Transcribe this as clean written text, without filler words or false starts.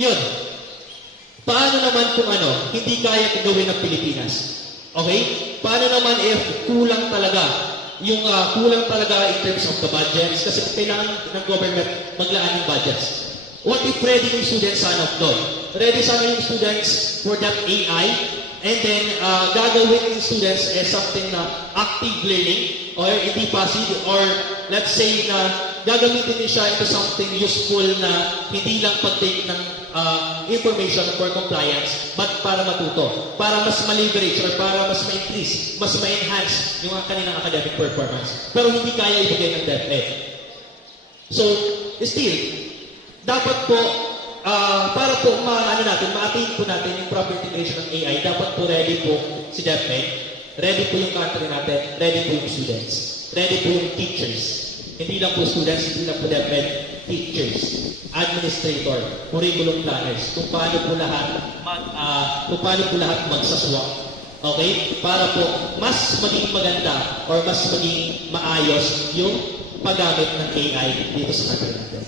Yun. Paano naman kung hindi kaya gawin ng Pilipinas? Okay? Paano naman if kulang talaga kulang talaga in terms of the budgets kasi kailangan ng government maglaan ng budgets. What if ready yung students sana doon? Ready sana yung students for that AI and then gagawin yung students as something na active learning or hindi passive or let's say na gagamitin din siya into something useful na hindi lang pag-take ng information for compliance but para matuto, para mas ma-leverage or para mas ma-increase, mas ma-enhance yung kanilang academic performance. Pero hindi kaya ibigay ng DepEd. So, still, dapat po, para po ma-attain po natin yung proper integration ng AI, dapat po ready po si DepEd, ready po yung country natin, ready po yung students, ready po yung teachers. Hindi lang po students, hindi lang po DepEd, teachers, administrator, curriculum planners, kung paano po lahat magsaswak. Okay? Para po mas maging maganda or mas maging maayos yung paggamit ng AI dito sa country natin.